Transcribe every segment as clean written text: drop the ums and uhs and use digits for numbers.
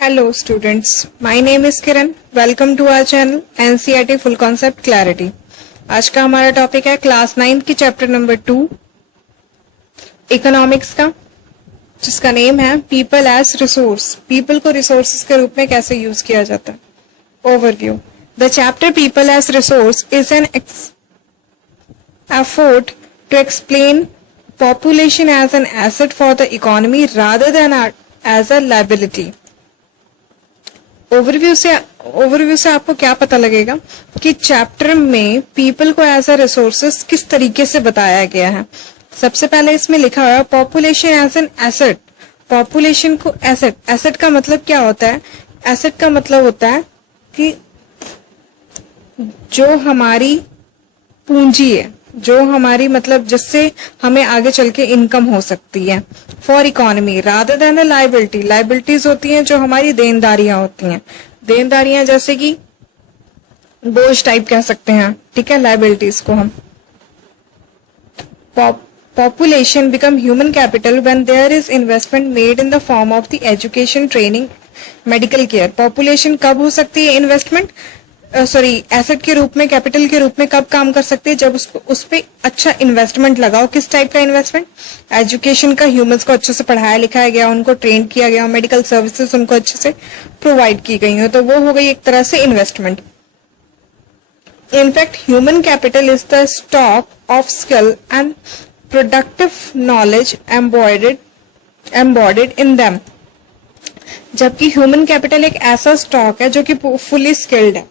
Hello students, my name is Kiran. Welcome to our channel NCERT Full Concept Clarity. आज का हमारा topic है class 9 की chapter number 2 economics का, जिसका नेम है पीपल एज रिसोर्स। पीपल को रिसोर्सेज के रूप में कैसे यूज किया जाता है। Overview. The chapter people as resource is an effort to explain population as an asset for the economy rather than as a liability. Overview से आपको क्या पता लगेगा कि चैप्टर में पीपल को एज अ रिसोर्सेस किस तरीके से बताया गया है। सबसे पहले इसमें लिखा हुआ है population as an asset. Population को एसेट का मतलब क्या होता है? एसेट का मतलब होता है कि जो हमारी पूंजी है, जो हमारी मतलब जिससे हमें आगे चल के इनकम हो सकती है for economy rather than a liability. Liabilities होती हैं जो हमारी देनदारियां होती हैं। देनदारियां जैसे कि बोझ टाइप कह सकते हैं, ठीक है, लाइबिलिटीज को हम। Population become human capital when there is investment made in the form of the education, training, medical care. Population कब हो सकती है इन्वेस्टमेंट एसेट के रूप में, कैपिटल के रूप में कब काम कर सकते हैं? जब उस पे अच्छा इन्वेस्टमेंट लगाओ। किस टाइप का इन्वेस्टमेंट? एजुकेशन का, ह्यूमंस को अच्छे से पढ़ाया लिखाया गया, उनको ट्रेन किया गया, मेडिकल सर्विसेज उनको अच्छे से प्रोवाइड की गई हो, तो वो हो गई एक तरह से investment. In fact human capital is the stock of skill and productive knowledge embodied in them. जबकि ह्यूमन कैपिटल एक ऐसा स्टॉक है जो कि फुली स्किल्ड है।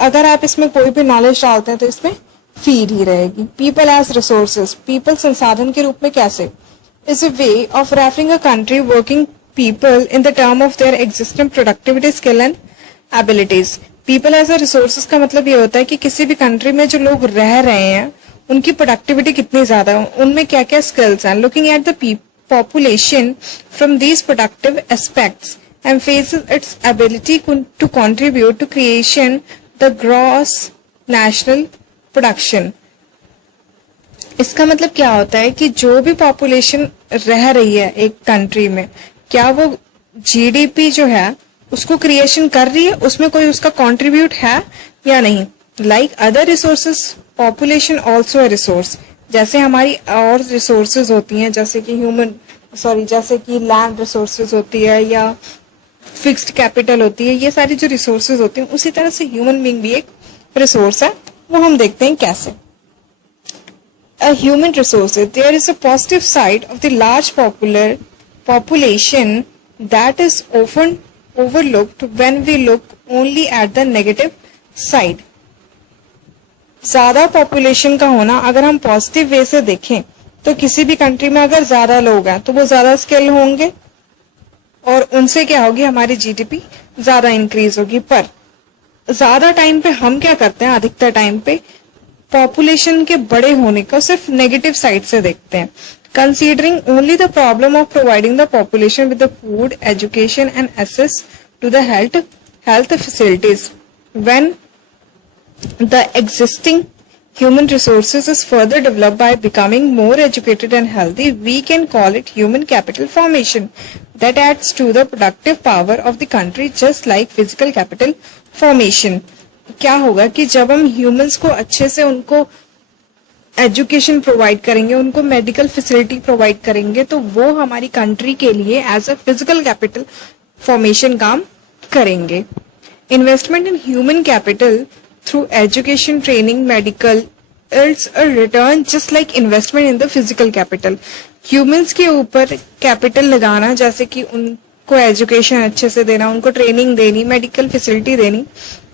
अगर आप इसमें कोई भी नॉलेज डालते हैं तो इसमें फीड ही रहेगी। People as resources. पीपल संसाधन के रूप में कैसे? Is a way of referring a country working people in the term of their existing productivity, skill and abilities. People as a resources का मतलब ये होता है कि किसी भी कंट्री में जो लोग रह रहे हैं उनकी प्रोडक्टिविटी कितनी ज्यादा है, उनमें क्या क्या स्किल्स हैं। Looking at the population from these productive aspects emphasizes its ability to contribute to creation the gross national production. इसका मतलब क्या होता है कि जो भी पॉपुलेशन रह रही है एक कंट्री में, क्या वो जीडीपी जो है उसको क्रिएशन कर रही है, उसमें कोई उसका कंट्रीब्यूट है या नहीं। Like other resources, population also a resource. जैसे हमारी और रिसोर्सेज होती हैं, जैसे कि लैंड रिसोर्सेज होती है या फिक्स्ड कैपिटल होती है, ये सारी जो रिसोर्सेज होती हैं, उसी तरह से ह्यूमन बीइंग भी एक रिसोर्स है। वो हम देखते हैं कैसे। A human resources, there is a positive side of the large population that is often overlooked when we look only at the negative side. ज्यादा पॉपुलेशन का होना अगर हम पॉजिटिव वे से देखें तो किसी भी कंट्री में अगर ज्यादा लोग हैं तो वो ज्यादा स्किल होंगे और उनसे क्या होगी, हमारी जीडीपी ज्यादा इंक्रीज होगी। पर ज्यादा टाइम पे हम क्या करते हैं, अधिकतर टाइम पे पॉपुलेशन के बड़े होने को सिर्फ नेगेटिव साइड से देखते हैं। Considering only the problem of providing the population with the food, education and access to the health facilities. When the existing human resources is further developed by becoming more educated and healthy, we can call it human capital formation that adds to the productive power of the country, just like physical capital formation. क्या होगा कि जब हम humans को अच्छे से उनको education provide करेंगे, उनको मेडिकल फैसिलिटी प्रोवाइड करेंगे, तो वो हमारी कंट्री के लिए as a physical capital formation काम करेंगे। Investment in human capital through education, training, medical, it's a return just like investment in the physical capital. Humans के ऊपर कैपिटल लगाना, जैसे कि उनको एजुकेशन अच्छे से देना, उनको ट्रेनिंग देनी, मेडिकल फैसिलिटी देनी,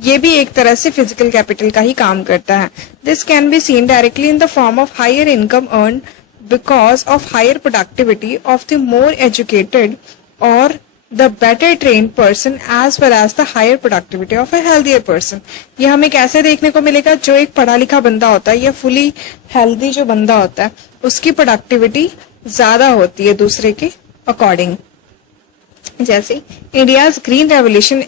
ये भी एक तरह से फिजिकल कैपिटल का ही काम करता है। This can be seen directly in the form of higher income earn because of higher productivity of the more educated और the better trained person as well as the higher productivity of a healthier person. ये हमें कैसे देखने को मिलेगा? जो एक पढ़ा लिखा बंदा होता है या फुली हेल्दी जो बंदा होता है उसकी प्रोडक्टिविटी ज्यादा होती है दूसरे के अकॉर्डिंग। जैसे India's green revolution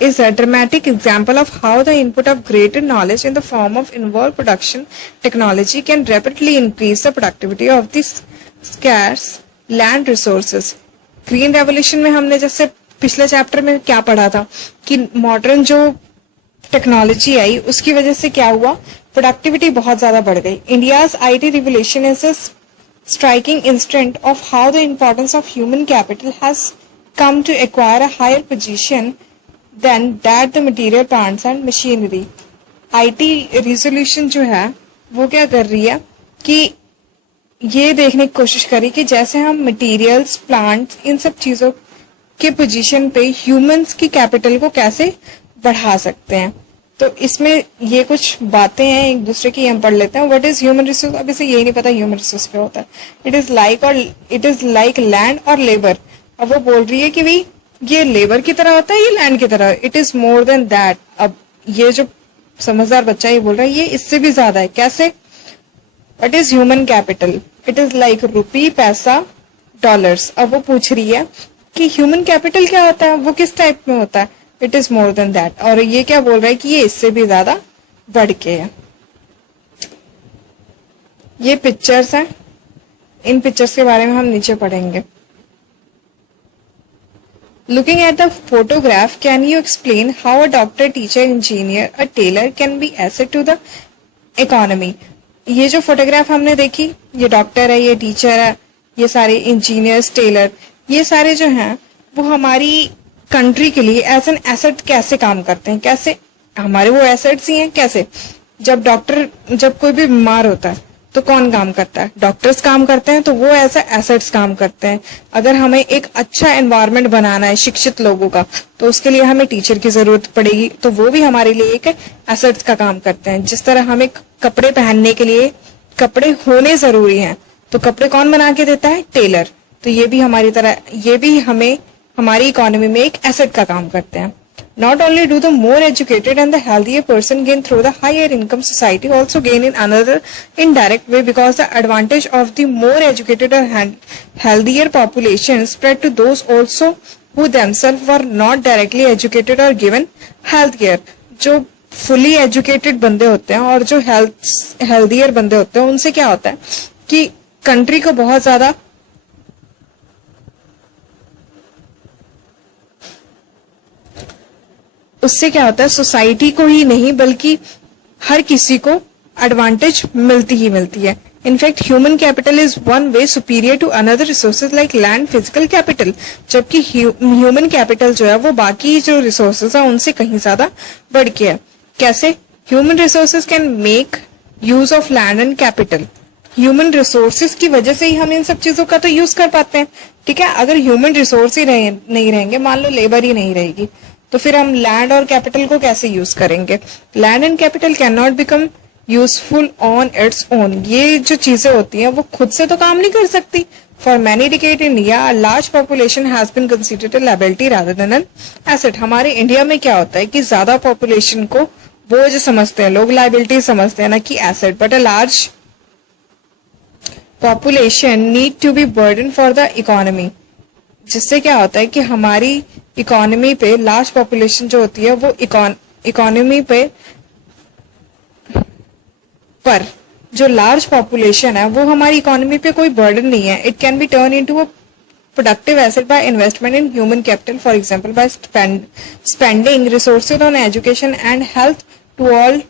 is a dramatic example of how the input of greater knowledge in the form of involved production technology can rapidly increase the productivity of the scarce land resources. Green revolution में हमने जैसे पिछले chapter में क्या पढ़ा था कि modern जो टेक्नोलॉजी आई उसकी वजह से क्या हुआ, प्रोडक्टिविटी बहुत ज्यादा बढ़ गई। India's IT revolution is a striking instance of how the importance of human capital has come to acquire a higher position than that the material plants and machinery. IT resolution जो है वो क्या कर रही है कि ये देखने की कोशिश करी कि जैसे हम मटेरियल्स, प्लांट्स, इन सब चीजों के पोजीशन पे ह्यूमंस की कैपिटल को कैसे बढ़ा सकते हैं। तो इसमें ये कुछ बातें हैं एक दूसरे की, हम पढ़ लेते हैं। What is human resource? अब इसे यही नहीं पता ह्यूमन रिसोर्स क्या होता है। इट इज लाइक लैंड और लेबर। अब वो बोल रही है कि भाई ये लेबर की तरह होता है, ये लैंड की तरह। It is more than that. अब ये जो समझदार बच्चा ये बोल रहा है ये इससे भी ज्यादा है। कैसे? What is human capital? It is like rupee, पैसा, डॉलर्स। अब वो पूछ रही है कि ह्यूमन कैपिटल क्या होता है, वो किस टाइप में होता है। It is more than that. और ये क्या बोल रहा है कि ये इससे भी ज्यादा बढ़ के है। ये पिक्चर्स हैं, इन पिक्चर्स के बारे में हम नीचे पढ़ेंगे। Looking at the photograph, can you explain how a doctor, teacher, engineer, a tailor can be asset to the economy? ये जो फोटोग्राफ हमने देखी, ये डॉक्टर है, ये टीचर है, ये सारे इंजीनियर्स, टेलर, ये सारे जो हैं वो हमारी कंट्री के लिए एज एन एसेट कैसे काम करते हैं। कैसे? हमारे वो एसेट्स ही हैं। कैसे? जब कोई भी बीमार होता है तो कौन काम करता है? डॉक्टर्स काम करते हैं। तो वो ऐसा एसेट्स काम करते हैं। अगर हमें एक अच्छा एनवायरनमेंट बनाना है शिक्षित लोगों का, तो उसके लिए हमें टीचर की जरूरत पड़ेगी। तो वो भी हमारे लिए एक एसेट्स का काम करते हैं। जिस तरह हमें कपड़े पहनने के लिए कपड़े होने जरूरी हैं, तो कपड़े कौन बना के देता है? टेलर। तो ये भी हमारी तरह, ये भी हमें हमारी इकोनॉमी में एक एसेट का काम करते हैं। Not only do the more educated and the healthier person gain through the higher income, society also gain in another indirect way, because the advantage of the more educated and healthier population spread to those also who themselves were not directly educated or given health care. जो fully educated बंदे होते हैं और जो healthier बंदे होते हैं, उनसे क्या होता है कि कंट्री को बहुत ज्यादा उससे क्या होता है, सोसाइटी को ही नहीं बल्कि हर किसी को एडवांटेज मिलती ही मिलती है। In fact human capital is one way superior to another resources like land, physical capital. जबकि ह्यूमन कैपिटल जो है वो बाकी जो रिसोर्सेज है उनसे कहीं ज्यादा बढ़ के है। कैसे? Human resources can make use of land and capital. Human resources की वजह से ही हम इन सब चीजों का तो यूज कर पाते हैं। ठीक है, अगर ह्यूमन रिसोर्स ही नहीं रहेंगे, मान लो लेबर ही नहीं रहेगी, तो फिर हम लैंड और कैपिटल को कैसे यूज करेंगे? Land and capital can not become useful on its own. ये जो चीजें होती हैं वो खुद से तो काम नहीं कर सकती। For many decade in India, large population has been considered a liability rather than an asset. हमारे इंडिया में क्या होता है कि ज्यादा पॉपुलेशन को बोझ समझते हैं लोग, लायबिलिटी समझते हैं, ना कि asset. But a large population need to be burden for the economy. जिससे क्या होता है कि हमारी इकोनॉमी पे लार्ज पॉपुलेशन जो होती है वो इकोनॉमी पे पर जो लार्ज पॉपुलेशन है वो हमारी इकोनॉमी पे कोई बर्डन नहीं है। It can be turn into a productive asset by investment in human capital, for example by spending resources on education and health, to all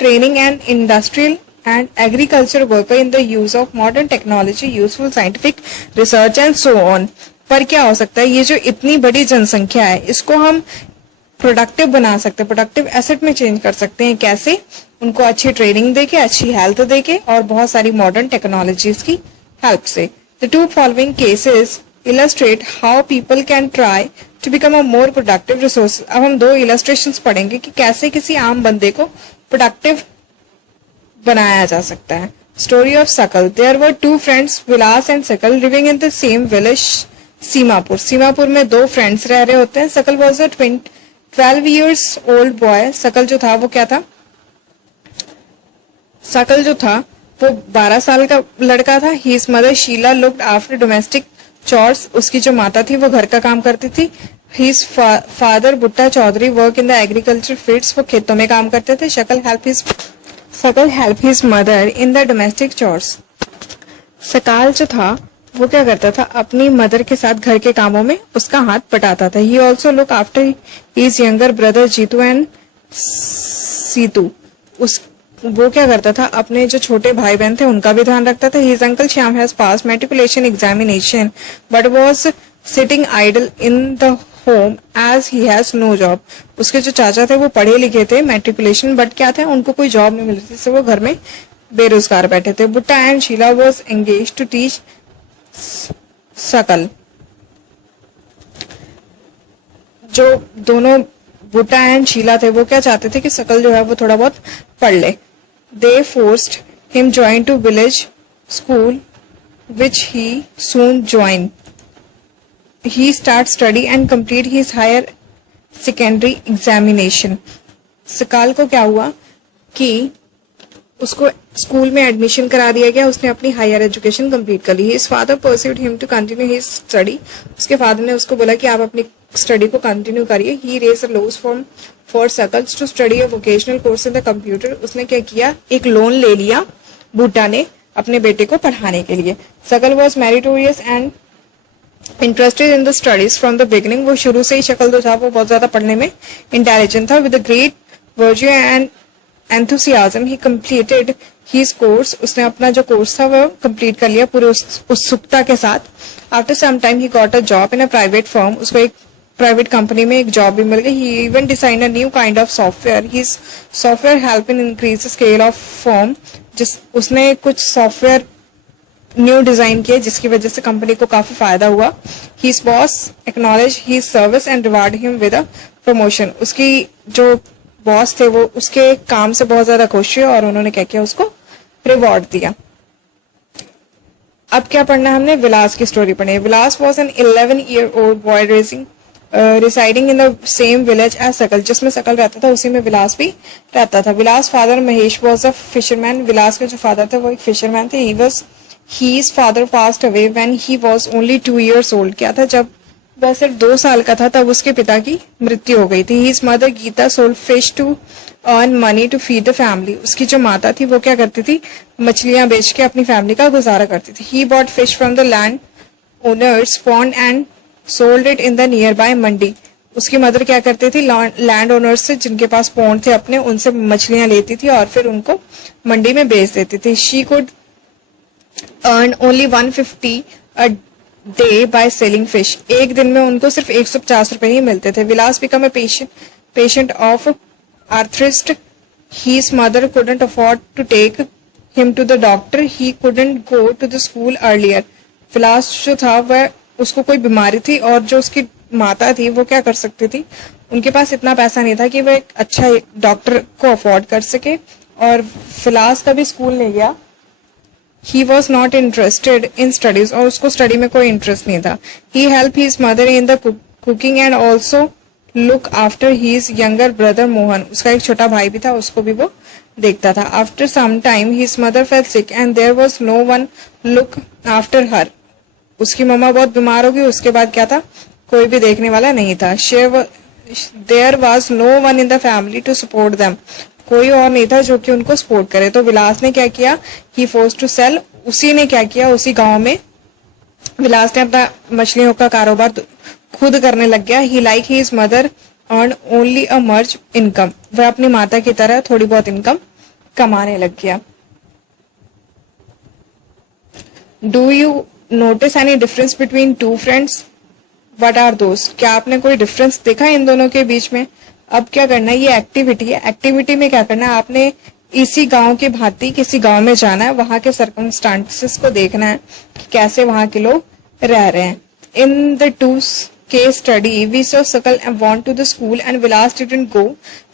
training and industrial and agriculture worker in the use of modern technology, useful scientific research and so on। पर क्या हो सकता है, ये जो इतनी बड़ी जनसंख्या है इसको हम प्रोडक्टिव बना सकते हैं, प्रोडक्टिव एसेट में चेंज कर सकते हैं। कैसे? उनको अच्छी ट्रेनिंग देके, अच्छी हेल्थ देके और बहुत सारी मॉडर्न टेक्नोलॉजीज की हेल्प से। The two following cases illustrate how people can try to become a more productive resource। अब हम दो इलस्ट्रेशंस पढ़ेंगे कि कैसे किसी आम बंदे को प्रोडक्टिव बनाया जा सकता है। Story of Sakal. There were two friends, Vilas and Sakal, living in the same village Seemapur. Seemapur में दो फ्रेंड्स रह रहे होते हैं। Sakal was a 12 years old boy. Sakal जो था वो क्या था? सकल जो था वो 12 साल का लड़का था। His mother Sheela looked after domestic chores. उसकी जो माता थी वो घर का काम करती थी। His father Butta Chaudhary work in the agriculture fields. वो खेतों में काम करते थे। Sakal help his mother in the domestic chores. Sakal जो था वो क्या करता था, अपनी मदर के साथ घर के कामों में उसका हाथ बटाता था। He also look after his younger brother Jitu and Situ. उस वो क्या करता था, अपने जो छोटे भाई बहन थे उनका भी ध्यान रखता था। His uncle Shyam has pass matriculation examination but was sitting idle in the home as he has no job. उसके जो चाचा थे वो पढ़े लिखे थे, मेट्रिकुलेशन, बट क्या था, उनको कोई जॉब नहीं मिल रही थी, इससे वो घर में बेरोजगार बैठे थे। Butta and Sheela was engage to teach Sakal. जो दोनों बुट्टा एंड शीला थे वो क्या चाहते थे कि सकल जो है वो थोड़ा बहुत पढ़ ले। They forced him join to village school which he soon join. He start study and complete his higher secondary examination. Sakal को क्या हुआ कि उसको स्कूल में एडमिशन करा दिया गया, उसने अपनी हायर एजुकेशन कंप्लीट कर ली। His father pursued him to continue his study. उसके फादर ने उसको बोला कि आप अपनी स्टडी को कंटिन्यू करिए। He raise a loans for Sakal's to study a vocational course in the computer. उसने क्या किया, एक लोन ले लिया बूटा ने अपने बेटे को पढ़ाने के लिए। सकल was meritorious and interested in the studies from the beginning. वो शुरू से ही शकल जो था वो बहुत ज्यादा पढ़ने में इंटेलिजेंट था। With great virtue and enthusiasm he completed his course। उसने अपना जो कोर्स था वो कंप्लीट कर लिया पूरे उत्सुकता के साथ। After some time he got a job in a private firm. उसको एक प्राइवेट कंपनी में एक जॉब भी मिल गई। He even design a new kind of software. His software help in increase the scale of firm. जिस उसने कुछ सॉफ्टवेयर न्यू डिजाइन किए जिसकी वजह से कंपनी को काफी फायदा हुआ। His boss acknowledge his service and reward him with a promotion. उसकी जो बॉस थे वो उसके काम से बहुत ज्यादा खुश हुए और उन्होंने क्या किया, उसको रिवॉर्ड दिया। अब क्या पढ़ना है हमने, विलास की स्टोरी पढ़नी है। Vilas was an 11-year old boy residing in the same village as Sakal. जिसमें सकल रहता था उसी में विलास भी रहता था। Vilas father Mahesh was a fisherman. Vilas के जो फादर थे वो एक फिशरमैन थे। His father passed away when he was only 2 years old। क्या था, जब वह सिर्फ 2 साल का था तब उसके पिता की मृत्यु हो गई थी। His mother Gita sold fish to earn money to feed the family. उसकी जो माता थी वो क्या करती थी, मछलियां बेच के अपनी फैमिली का गुजारा करती थी। He bought fish from the land owners pond and sold it in the nearby mandi. उसकी मदर क्या करती थी, लैंड ओनर्स से जिनके पास पॉन्ड थे अपने, उनसे मछलियां लेती थी और फिर उनको मंडी में बेच देती थी। She could earn only 150 a day by selling fish. एक दिन में उनको सिर्फ 150 रुपए ही मिलते थे। Vilas become a patient of arthritis. His mother couldn't afford to take him to the doctor. He couldn't go to the school earlier. विलास जो था वह, उसको कोई बीमारी थी और जो उसकी माता थी वो क्या कर सकती थी, उनके पास इतना पैसा नहीं था कि वह एक अच्छा डॉक्टर को अफोर्ड कर सके और विलास कभी स्कूल नहीं गया। He was not interested in studies और उसको स्टडी में कोई इंटरेस्ट नहीं था। He helped his mother in the cooking and also look after his younger brother Mohan. उसका एक छोटा भाई भी था, उसको भी वो देखता था। After some time his mother fell sick and there was no one look after her। उसकी मम्मा बहुत बीमार हो गई, उसके बाद क्या था, कोई भी देखने वाला नहीं था। There was no one in the family to support them। कोई और नहीं था जो कि उनको सपोर्ट करे। तो विलास ने क्या किया, ही फोर्स टू सेल। उसी ने क्या किया, उसी गांव में विलास ने अपना मछलियों का कारोबार खुद करने लग गया। He like his mother earn only a मर्ज इनकम। वह अपनी माता की तरह थोड़ी बहुत इनकम कमाने लग गया। Do you notice any difference between two friends? What are those? क्या आपने कोई डिफरेंस देखा इन दोनों के बीच में? अब क्या करना है, ये एक्टिविटी है। एक्टिविटी में क्या करना है, आपने इसी गांव के भांति किसी गांव में जाना है, वहां के सर्कमस्टांसेस को देखना है कि कैसे वहां के लोग रह रहे हैं। In the two case study we saw Sakal went to the school and Vilas didn't go.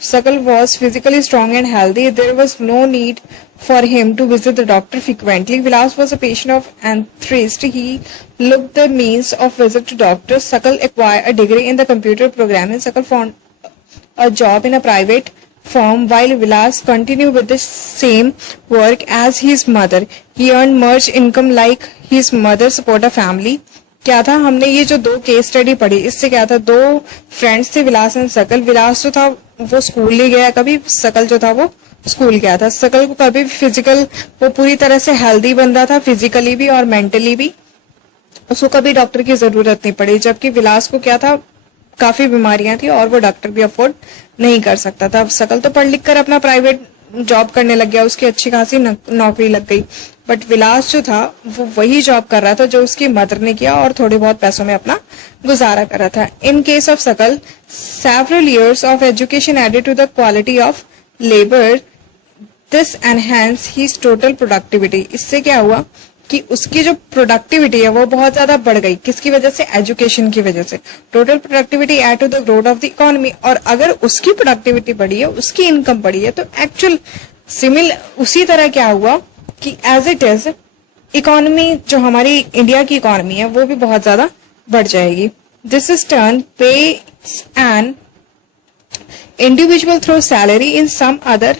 Sakal was physically strong and healthy. There was no need for him to visit the doctor frequently. Vilas was a patient of arthritis. He looked the means of visit to doctors. Sakal acquired a degree in the computer programming. Sakal found a job in a private firm while Vilas continued with the same work as his mother. He earned much income like his mother support a family. क्या था, हमने ये जो 2 case study पढ़ी, इससे क्या था, 2 friends थे, विलास एंड सकल। विलास जो था वो स्कूल नहीं गया कभी, सकल जो था वो स्कूल गया था। सकल को कभी फिजिकल, वो पूरी तरह से हेल्दी बंदा था, फिजिकली भी और मेंटली भी। उसको कभी डॉक्टर की जरूरत नहीं पड़ी, जबकि विलास को क्या था, काफी बीमारियां थी और वो डॉक्टर भी अफोर्ड नहीं कर सकता था। सकल तो पढ़ लिख कर अपना प्राइवेट जॉब करने लग गया, उसकी अच्छी खासी नौकरी लग गई, बट विलास जो था वो वही जॉब कर रहा था जो उसकी मदर ने किया और थोड़े बहुत पैसों में अपना गुजारा कर रहा था। In case of Sakal, several years of education added to the quality of labour, this enhance his total productivity. इससे क्या हुआ कि उसकी जो प्रोडक्टिविटी है वो बहुत ज्यादा बढ़ गई। किसकी वजह से? एजुकेशन की वजह से। Total productivity add to the growth of the economy. और अगर उसकी प्रोडक्टिविटी बढ़ी है, उसकी इनकम बढ़ी है, तो एक्चुअल उसी तरह क्या हुआ कि एज इट इज इकोनॉमी, जो हमारी इंडिया की इकोनॉमी है, वो भी बहुत ज्यादा बढ़ जाएगी। This is turn pay an individual through salary in some other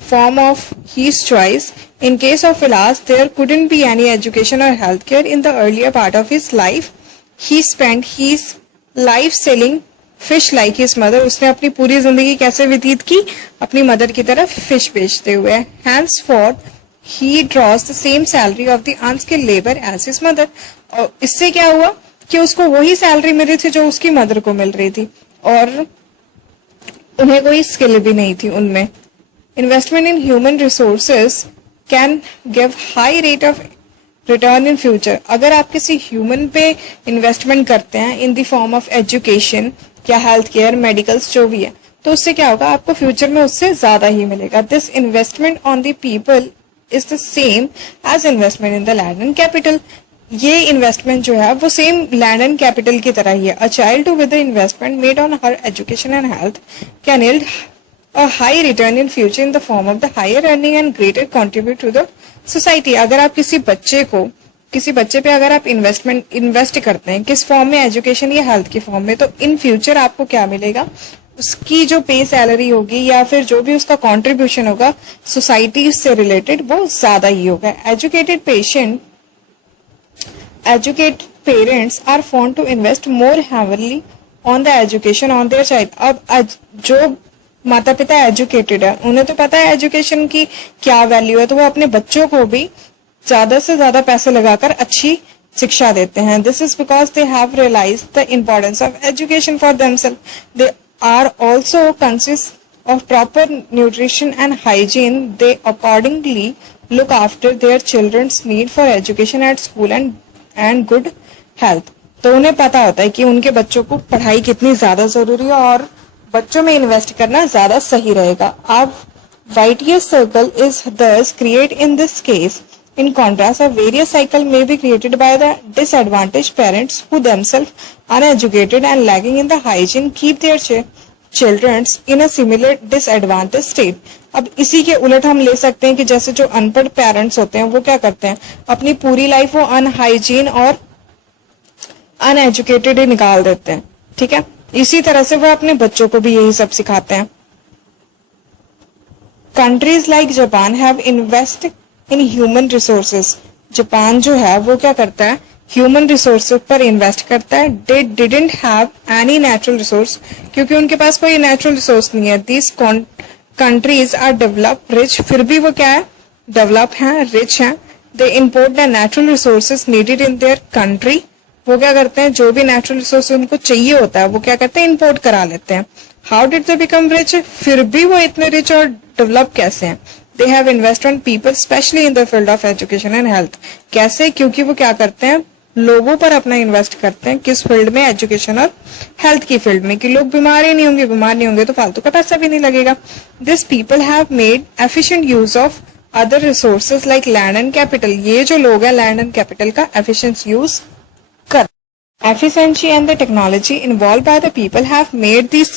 form of his choice. In case of Vilas, there couldn't be any education or healthcare in the earlier part of his life. He spent his life selling fish like his mother. उसने अपनी पूरी जिंदगी कैसे व्यतीत की? अपनी mother की तरफ फिश बेचते हुए। Henceforth, he draws the same salary of the unskilled labor as his mother. और इससे क्या हुआ कि उसको वही सैलरी मिल रही थी जो उसकी मदर को मिल रही थी, और उन्हें कोई स्किल भी नहीं थी उनमें। Investment in human resources can give high rate of return in future. अगर आप किसी ह्यूमन पे इन्वेस्टमेंट करते हैं इन द फॉर्म ऑफ एजुकेशन या हेल्थ केयर, मेडिकल्स, जो भी है, तो उससे क्या होगा, आपको फ्यूचर में उससे ज्यादा ही मिलेगा। This investment on the people is the same as investment in the land and capital. ये इन्वेस्टमेंट जो है वो सेम लैंड एंड कैपिटल की तरह ही है। A child with the investment made on her education and health can yield a high return in future in the form of the higher earning and greater contribute to the society. अगर आप किसी बच्चे पे अगर आप invest करते हैं, किस फॉर्म में, एजुकेशन या हेल्थ की फॉर्म में, तो इन फ्यूचर आपको क्या मिलेगा, उसकी जो पे सैलरी होगी या फिर जो भी उसका कंट्रीब्यूशन होगा सोसाइटी से रिलेटेड, वो ज्यादा ही होगा। Educate parents are found to invest more heavily on the education on their child. अब जो माता पिता एजुकेटेड है, उन्हें तो पता है एजुकेशन की क्या वैल्यू है, तो वो अपने बच्चों को भी ज्यादा से ज्यादा पैसे लगाकर अच्छी शिक्षा देते हैं। This is because they have realise the importance of education for themself. They are also consist of proper nutrition and hygiene. They accordingly look after their children's need for education at school and good health. तो उन्हें पता होता है कि उनके बच्चों को पढ़ाई कितनी ज्यादा जरूरी है और बच्चों में इन्वेस्ट करना ज्यादा सही रहेगा। अब Vitious circle is thus created in this case. In contrast, a various cycle may be created by the disadvantaged parents who themselves uneducated and lacking in the hygiene keep their children in a similar disadvantaged state. अब इसी के उलट हम ले सकते हैं कि जैसे जो अनपढ़ पेरेंट्स होते हैं वो क्या करते हैं, अपनी पूरी लाइफ वो अनहाइजीन और अनएजुकेटेड ही निकाल देते हैं। ठीक है, इसी तरह से वो अपने बच्चों को भी यही सब सिखाते हैं। Countries like Japan have invest in human resources. Japan जो है वो क्या करता है, ह्यूमन रिसोर्सेज पर इन्वेस्ट करता है। They didn't have any natural resource, क्योंकि उनके पास कोई नेचुरल रिसोर्स नहीं है। These countries are develop rich, फिर भी वो क्या है, डेवलप हैं, रिच हैं। They import the natural resources needed in their country. वो क्या करते हैं, जो भी नेचुरल रिसोर्स उनको चाहिए होता है वो क्या करते हैं, इम्पोर्ट करा लेते हैं। How did they become rich, फिर भी वो इतने रिच और डेवलप कैसे हैं। They have invest on people specially in the field of education and health. कैसे, क्योंकि वो क्या करते हैं, लोगों पर अपना इन्वेस्ट करते हैं। किस फील्ड में, एजुकेशन और हेल्थ की फील्ड में, कि लोग बीमार ही नहीं होंगे, बीमार नहीं होंगे तो फालतू का पैसा भी नहीं लगेगा। This people have made efficient use of other resources like land and capital. ये जो लोग हैं लैंड एंड कैपिटल का एफिशिएंट यूज कर। Efficiency and the technology involved by the people have made these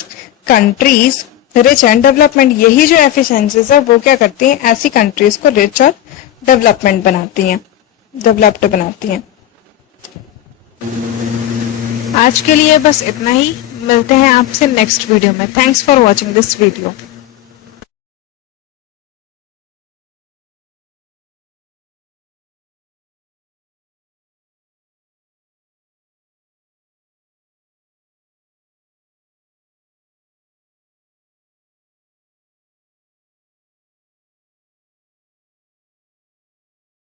countries rich and development. यही जो efficiencies है वो क्या करती हैं, ऐसी countries को rich और development बनाती हैं, developed बनाती हैं। आज के लिए बस इतना ही, मिलते हैं आपसे नेक्स्ट वीडियो में। Thanks for watching this video.